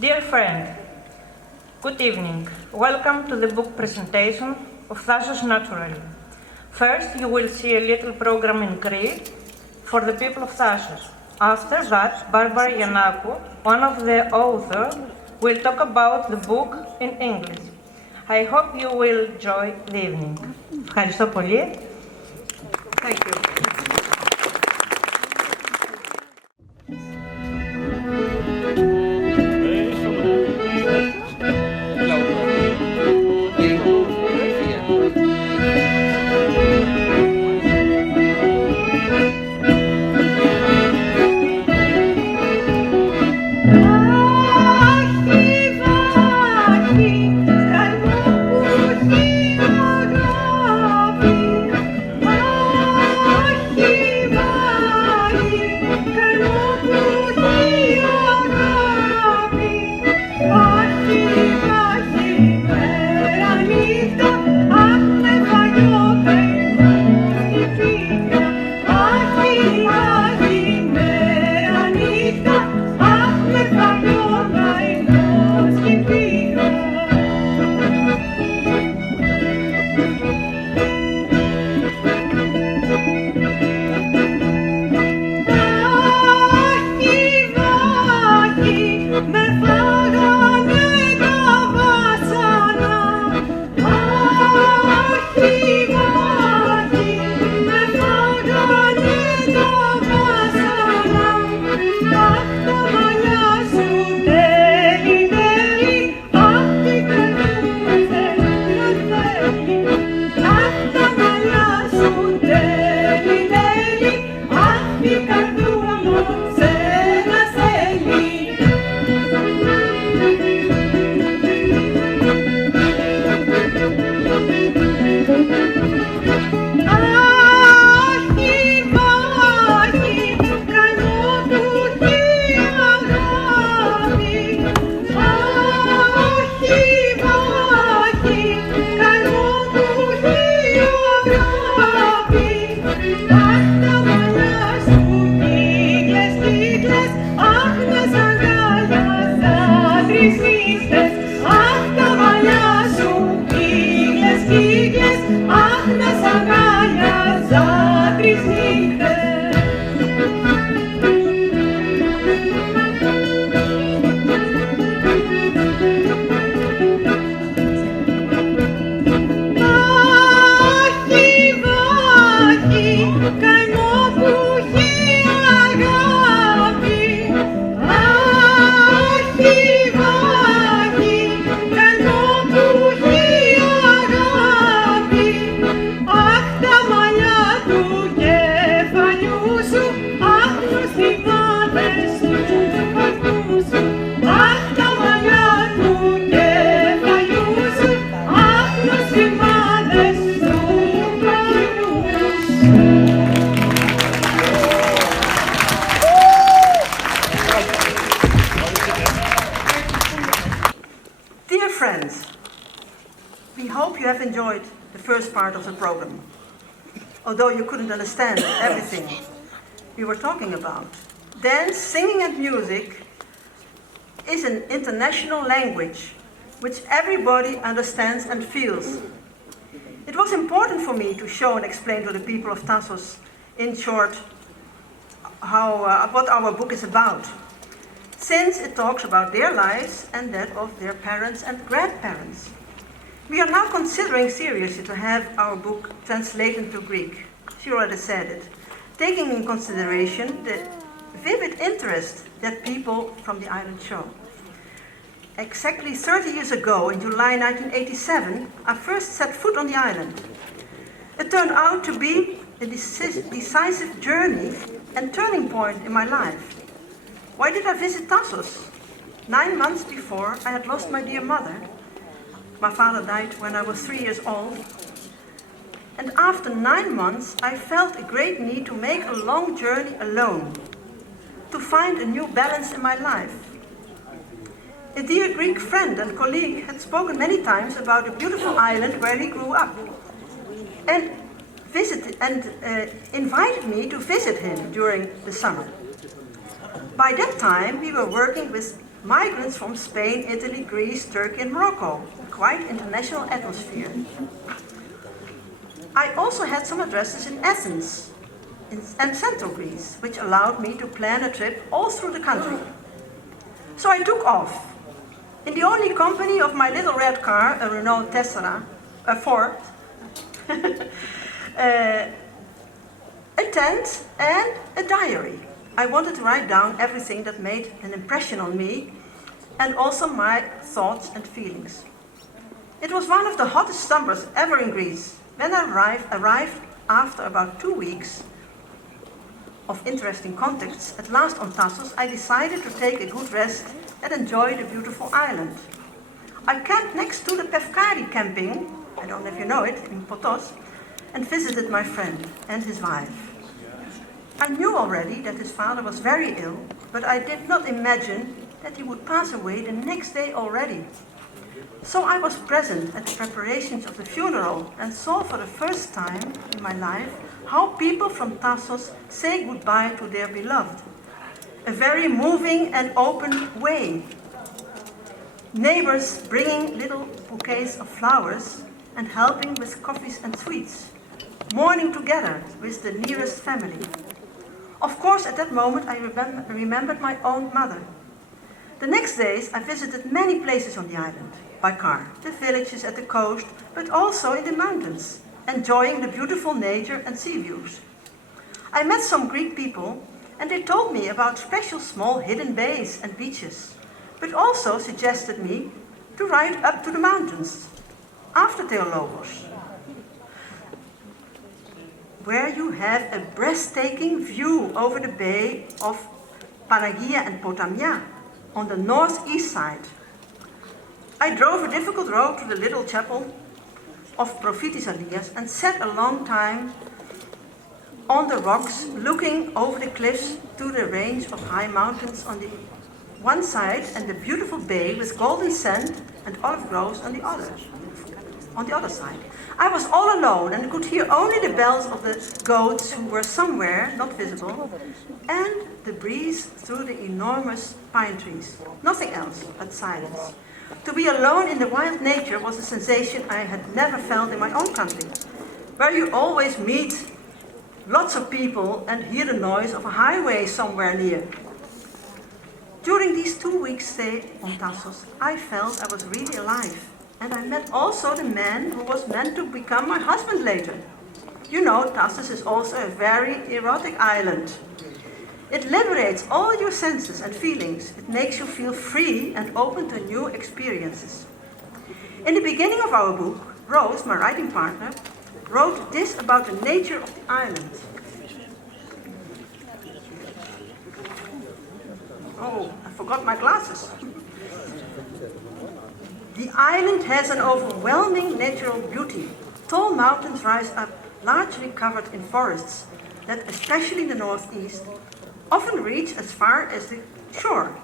Dear friend, good evening. Welcome to the book presentation of Thassos Naturally. First, you will see a little program in Greek for the people of Thassos. After that, Barbara Giannakou, one of the authors, will talk about the book in English. I hope you will enjoy the evening. Ευχαριστώ πολύ. Thank you. Although you couldn't understand everything we were talking about. Dance, singing and music is an international language which everybody understands and feels. It was important for me to show and explain to the people of Thassos in short what our book is about, since it talks about their lives and that of their parents and grandparents. We are now considering seriously to have our book translated into Greek. She already said it, taking in consideration the vivid interest that people from the island show. Exactly 30 years ago, in July 1987, I first set foot on the island. It turned out to be a decisive journey and turning point in my life. Why did I visit Thassos? 9 months before, I had lost my dear mother. My father died when I was 3 years old. And after 9 months, I felt a great need to make a long journey alone, to find a new balance in my life. A dear Greek friend and colleague had spoken many times about a beautiful island where he grew up, and invited me to visit him during the summer. By that time, we were working with Migrants from Spain, Italy, Greece, Turkey and Morocco. Quite international atmosphere. I also had some addresses in Athens and central Greece, which allowed me to plan a trip all through the country. So I took off. In the only company of my little red car, a Renault Tessera, a Ford, a tent and a diary. I wanted to write down everything that made an impression on me and also my thoughts and feelings. It was one of the hottest summers ever in Greece. When I arrived after about 2 weeks of interesting contacts, at last on Thassos, I decided to take a good rest and enjoy the beautiful island. I camped next to the Pefkari camping, I don't know if you know it, in Potos, and visited my friend and his wife. I knew already that his father was very ill, but I did not imagine that he would pass away the next day already. So I was present at the preparations of the funeral and saw for the first time in my life how people from Thassos say goodbye to their beloved. A very moving and open way. Neighbours bringing little bouquets of flowers and helping with coffees and sweets. Mourning together with the nearest family. Of course, at that moment I remembered my own mother. The next days I visited many places on the island, by car, the villages at the coast, but also in the mountains, enjoying the beautiful nature and sea views. I met some Greek people and they told me about special small hidden bays and beaches, but also suggested me to ride up to the mountains, after Theologos, where you have a breathtaking view over the bay of Panagia and Potamia on the northeast side. I drove a difficult road to the little chapel of Prophetis Elias and sat a long time on the rocks looking over the cliffs to the range of high mountains on the one side and the beautiful bay with golden sand and olive groves on the other side. I was all alone and could hear only the bells of the goats who were somewhere, not visible, and the breeze through the enormous pine trees. Nothing else but silence. To be alone in the wild nature was a sensation I had never felt in my own country, where you always meet lots of people and hear the noise of a highway somewhere near. During these 2 weeks stay on Thassos, I felt I was really alive. And I met also the man who was meant to become my husband later. You know, Thassos is also a very erotic island. It liberates all your senses and feelings. It makes you feel free and open to new experiences. In the beginning of our book, Roos, my writing partner, wrote this about the nature of the island. Oh, I forgot my glasses. The island has an overwhelming natural beauty. Tall mountains rise up, largely covered in forests, that, especially in the northeast, often reach as far as the shore.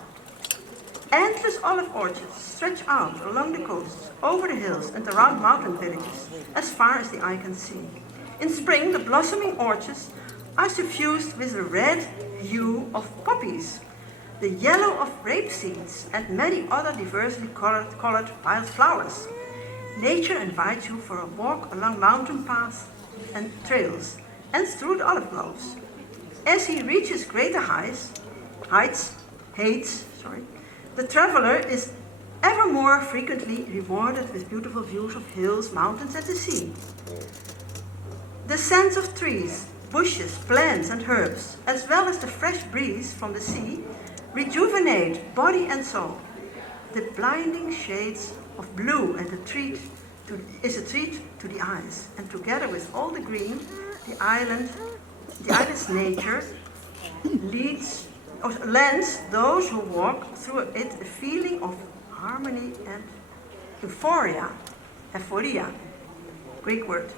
Endless olive orchards stretch out along the coasts, over the hills and around mountain villages, as far as the eye can see. In spring, the blossoming orchards are suffused with the red hue of poppies, the yellow of rape seeds, and many other diversely colored wild flowers. Nature invites you for a walk along mountain paths and trails, and through the olive groves. As he reaches greater heights, the traveler is ever more frequently rewarded with beautiful views of hills, mountains, and the sea. The scents of trees, bushes, plants, and herbs, as well as the fresh breeze from the sea, rejuvenate body and soul. The blinding shades of blue and is a treat to the eyes, and together with all the green, the island's nature lends those who walk through it a feeling of harmony and euphoria. Euphoria, Greek word.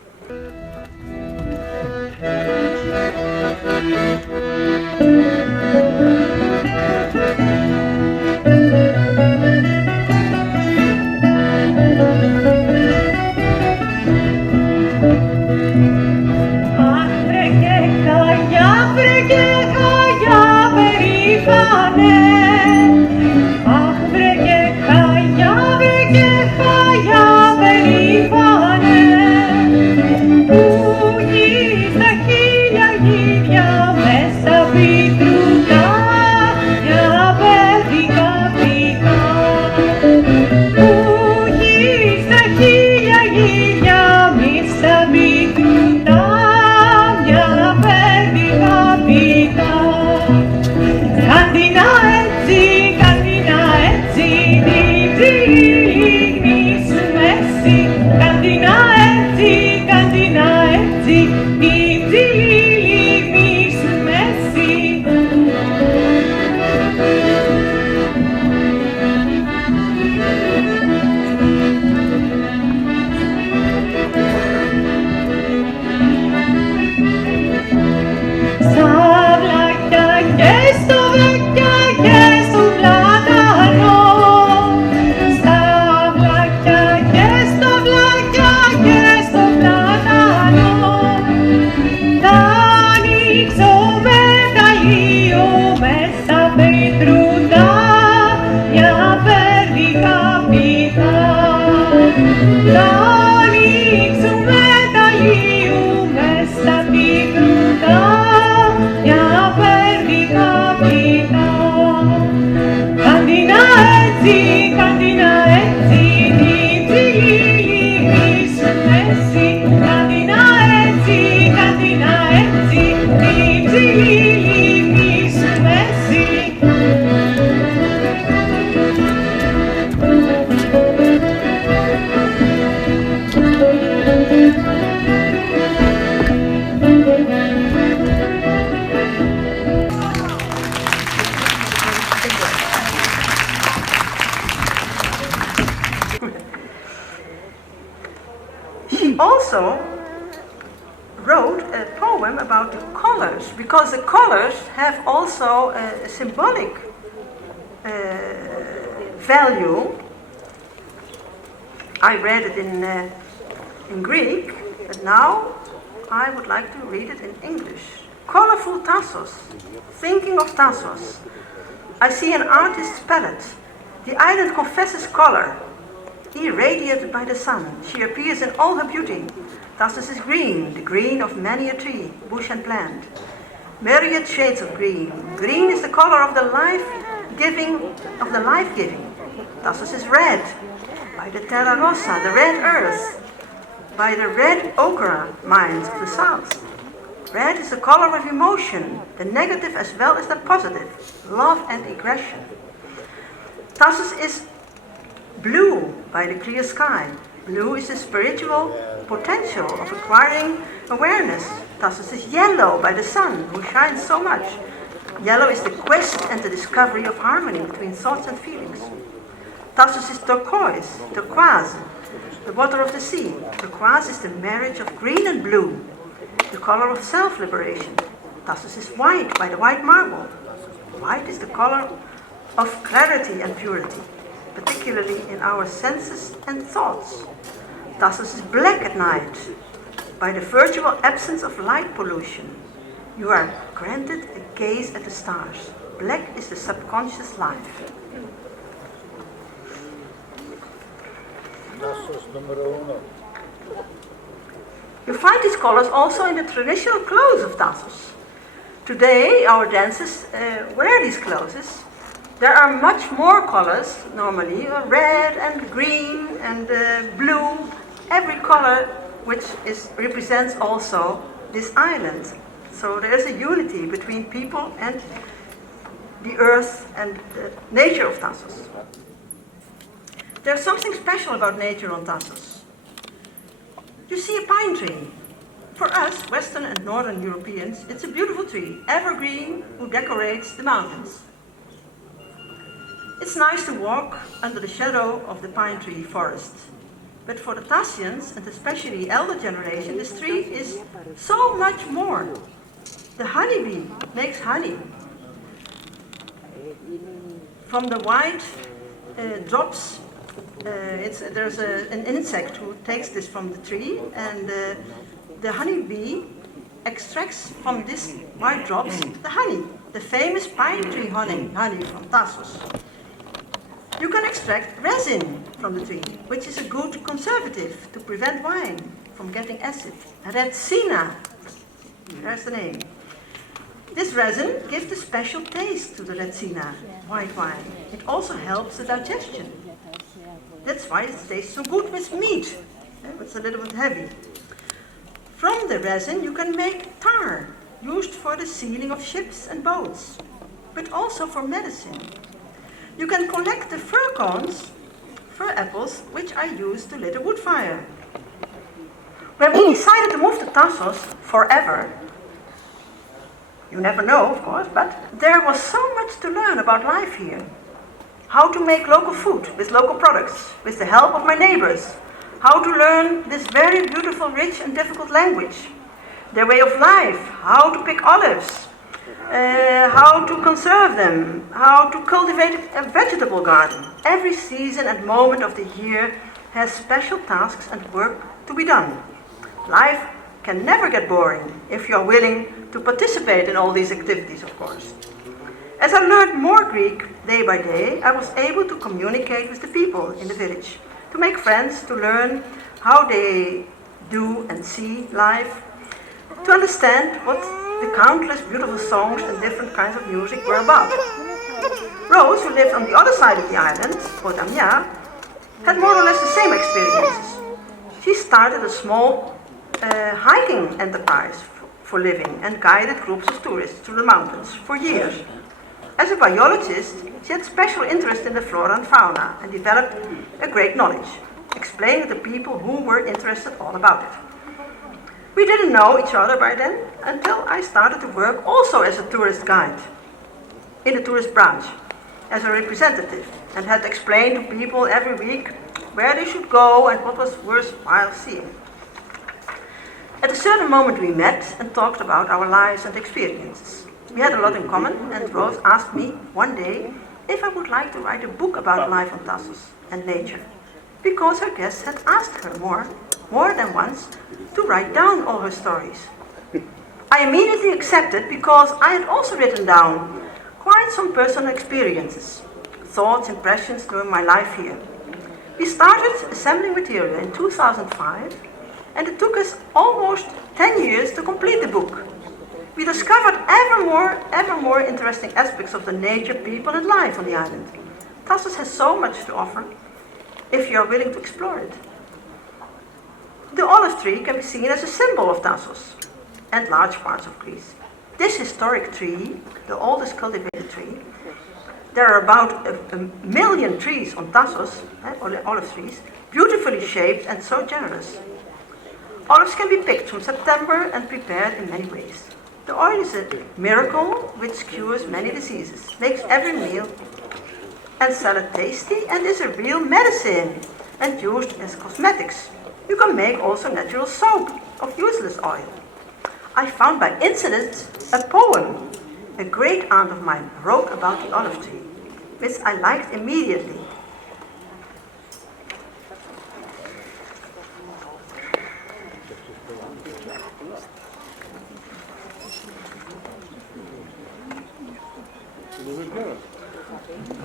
Ach, She also wrote a poem about the colors, because the colors have also a symbolic value. I read it in Greek, but now I would like to read it in English. Colorful Thassos, thinking of Thassos. I see an artist's palette. The island confesses color, irradiated by the sun. She appears in all her beauty. Thassos is green, the green of many a tree, bush and plant. Myriad shades of green. Green is the color of the life-giving, Thassos is red, by the terra rossa, the red earth, by the red ochre mines of the south. Red is the color of emotion, the negative as well as the positive, love and aggression. Thassos is blue by the clear sky. Blue is the spiritual potential of acquiring awareness. Thassos is yellow by the sun, who shines so much. Yellow is the quest and the discovery of harmony between thoughts and feelings. Thassos is turquoise, the water of the sea. Turquoise is the marriage of green and blue, the color of self-liberation. Thassos is white by the white marble. White is the color of clarity and purity, particularly in our senses and thoughts. Thassos is black at night, by the virtual absence of light pollution. You are granted a gaze at the stars. Black is the subconscious life. You find these colors also in the traditional clothes of Thassos. Today, our dancers wear these clothes. There are much more colors, normally, red and green and blue, every color which represents also this island. So there is a unity between people and the earth and the nature of Thassos. There's something special about nature on Thassos. You see a pine tree. For us, Western and Northern Europeans, it's a beautiful tree, evergreen, who decorates the mountains. It's nice to walk under the shadow of the pine tree forest. But for the Thassians, and especially the elder generation, this tree is so much more. The honeybee makes honey. From the white drops, there's an insect who takes this from the tree, and the honeybee extracts from these white drops the honey, the famous pine tree honey from Thassos. You can extract resin from the tree, which is a good conservative to prevent wine from getting acid. Retsina, there's the name. This resin gives a special taste to the Retsina, white wine. It also helps the digestion. That's why it tastes so good with meat. It's a little bit heavy. From the resin you can make tar, used for the sealing of ships and boats, but also for medicine. You can collect the fir cones, fir apples, which I use to lit a wood fire. When we decided to move to Thassos forever, you never know, of course, but there was so much to learn about life here. How to make local food with local products, with the help of my neighbours. How to learn this very beautiful, rich and difficult language. Their way of life, how to pick olives, how to conserve them, how to cultivate a vegetable garden. Every season and moment of the year has special tasks and work to be done. Life can never get boring if you are willing to participate in all these activities, of course. As I learned more Greek day by day, I was able to communicate with the people in the village, to to make friends, to learn how they do and see life, to understand what the countless beautiful songs and different kinds of music were about. Roos, who lived on the other side of the island, Podamia, had more or less the same experiences. She started a small hiking enterprise for living and guided groups of tourists through the mountains for years. As a biologist, she had special interest in the flora and fauna and developed a great knowledge, explaining to people who were interested all about it. We didn't know each other by then until I started to work also as a tourist guide in the tourist branch, as a representative, and had to explain to people every week where they should go and what was worthwhile seeing. At a certain moment we met and talked about our lives and experiences. We had a lot in common, and Roos asked me one day if I would like to write a book about life on Thassos and nature, because her guests had asked her more than once, to write down all her stories. I immediately accepted because I had also written down quite some personal experiences, thoughts, impressions during my life here. We started assembling material in 2005, and it took us almost 10 years to complete the book. We discovered ever more interesting aspects of the nature, people, and life on the island. Thassos has so much to offer if you are willing to explore it. The olive tree can be seen as a symbol of Thassos and large parts of Greece. This historic tree, the oldest cultivated tree, there are about a million trees on Thassos, olive trees, beautifully shaped and so generous. Olives can be picked from September and prepared in many ways. The oil is a miracle which cures many diseases, makes every meal and salad tasty, and is a real medicine and used as cosmetics. You can make also natural soap of useless oil. I found by incident a poem a great aunt of mine wrote about the olive tree, which I liked immediately.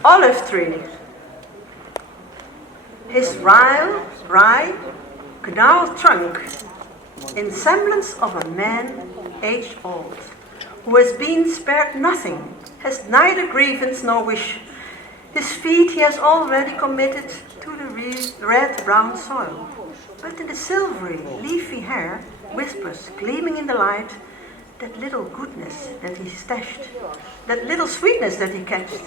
Olive tree. His wry, gnarled trunk, in semblance of a man aged old, who has been spared nothing, has neither grievance nor wish. His feet he has already committed to the red-brown soil, but in the silvery, leafy hair whispers, gleaming in the light, that little goodness that he stashed, that little sweetness that he catched,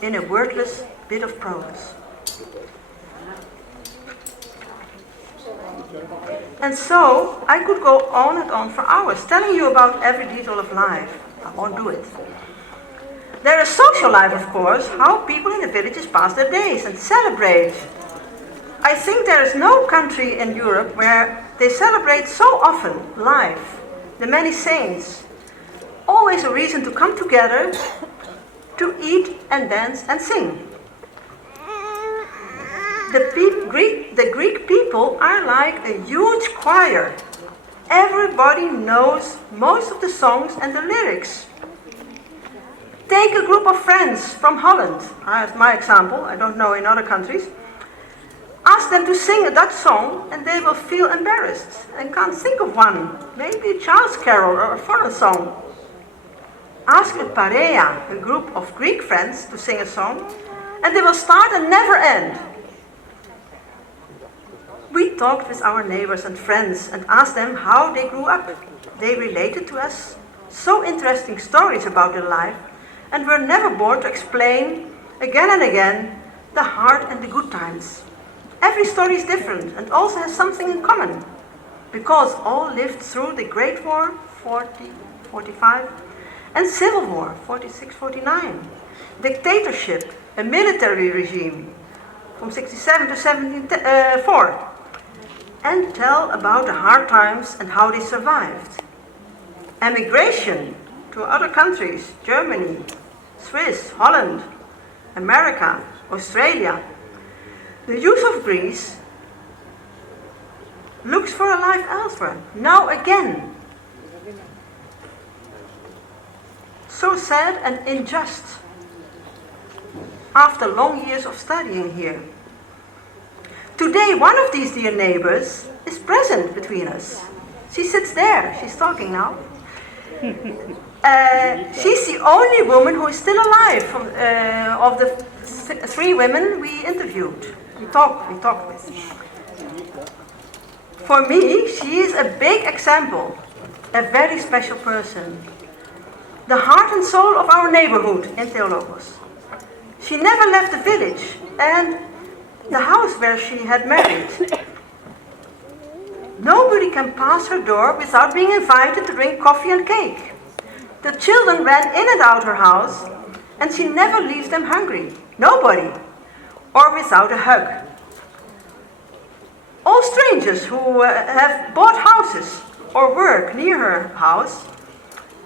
in a wordless bit of prose. And so I could go on and on for hours, telling you about every detail of life. I won't do it. There is social life, of course, how people in the villages pass their days and celebrate. I think there is no country in Europe where they celebrate so often life, the many saints. Always a reason to come together, to eat and dance and sing. The Greek people are like a huge choir. Everybody knows most of the songs and the lyrics. Take a group of friends from Holland, as my example, I don't know in other countries. Ask them to sing a Dutch song and they will feel embarrassed and can't think of one. Maybe a child's carol or a foreign song. Ask a pareia, a group of Greek friends, to sing a song, and they will start and never end. We talked with our neighbors and friends and asked them how they grew up. They related to us so interesting stories about their life and were never bored to explain again and again the hard and the good times. Every story is different and also has something in common, because all lived through the Great War, 40-45, and Civil War, 46-49, dictatorship, a military regime from 67 to 74, and tell about the hard times and how they survived. Emigration to other countries, Germany, Swiss, Holland, America, Australia. The youth of Greece looks for a life elsewhere, now again. So sad and unjust after long years of studying here. Today, one of these dear neighbors is present between us. She sits there. She's talking now. She's the only woman who is still alive of the three women we interviewed. We talked with. For me, she is a big example, a very special person. The heart and soul of our neighborhood in Theologos. She never left the village and the house where she had married. Nobody can pass her door without being invited to drink coffee and cake. The children ran in and out her house, and she never leaves them hungry. Nobody. Or without a hug. All strangers who have bought houses or work near her house,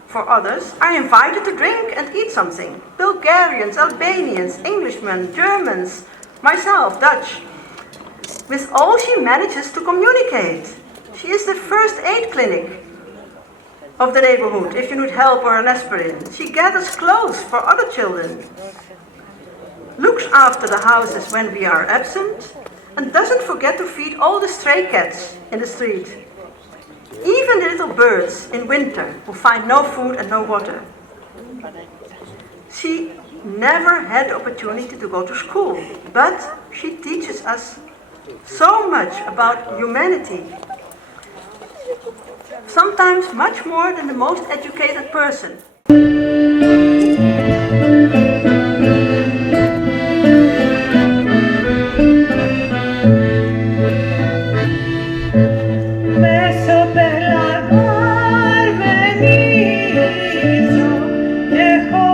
for others, are invited to drink and eat something. Bulgarians, Albanians, Englishmen, Germans, myself, Dutch. With all she manages to communicate. She is the first aid clinic of the neighborhood, if you need help or an aspirin. She gathers clothes for other children, looks after the houses when we are absent, and doesn't forget to feed all the stray cats in the street. Even the little birds in winter who find no food and no water. She never had the opportunity to go to school, but she teaches us so much about humanity. Sometimes much more than the most educated person. Terho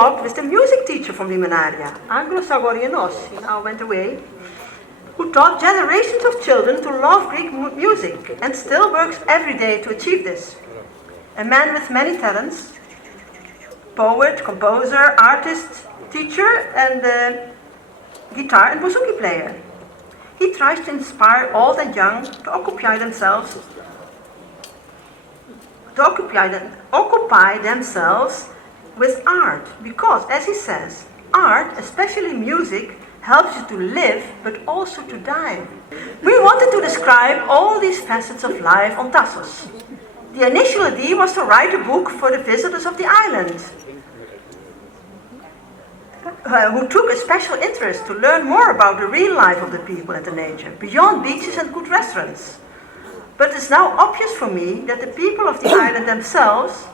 talked with the music teacher from Limenaria, Giannakou-Teunissen, he now went away, who taught generations of children to love Greek music and still works every day to achieve this. A man with many talents, poet, composer, artist, teacher, and guitar and bouzouki player. He tries to inspire old and young to occupy themselves with art, because, as he says, art, especially music, helps you to live, but also to die. We wanted to describe all these facets of life on Thassos. The initial idea was to write a book for the visitors of the island, who took a special interest to learn more about the real life of the people and the nature, beyond beaches and good restaurants. But it's now obvious for me that the people of the island themselves,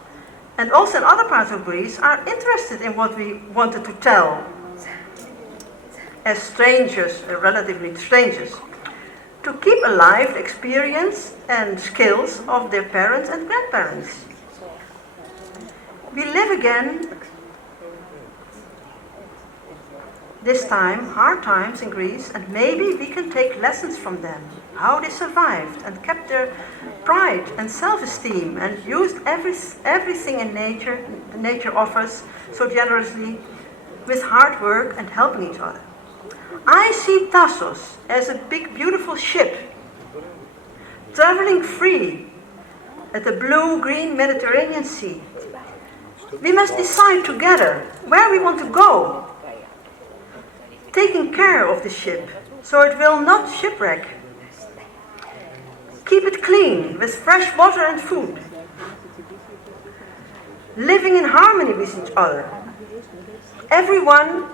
and also in other parts of Greece, are interested in what we wanted to tell as strangers, relatively strangers, to keep alive the experience and skills of their parents and grandparents. We live again, this time, hard times in Greece, and maybe we can take lessons from them, how they survived and kept their pride and self-esteem and used everything in nature offers so generously with hard work and helping each other. I see Thassos as a big, beautiful ship, traveling free at the blue-green Mediterranean Sea. We must decide together where we want to go, taking care of the ship so it will not shipwreck. Keep it clean with fresh water and food, living in harmony with each other. Everyone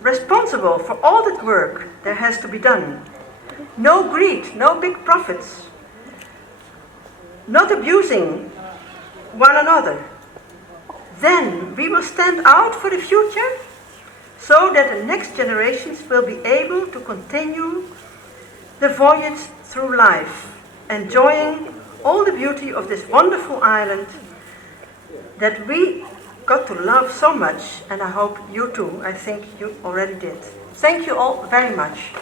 responsible for all that work there has to be done. No greed, no big profits. Not abusing one another. Then we will stand out for the future so that the next generations will be able to continue the voyage through life, enjoying all the beauty of this wonderful island that we got to love so much, and I hope you too. I think you already did. Thank you all very much.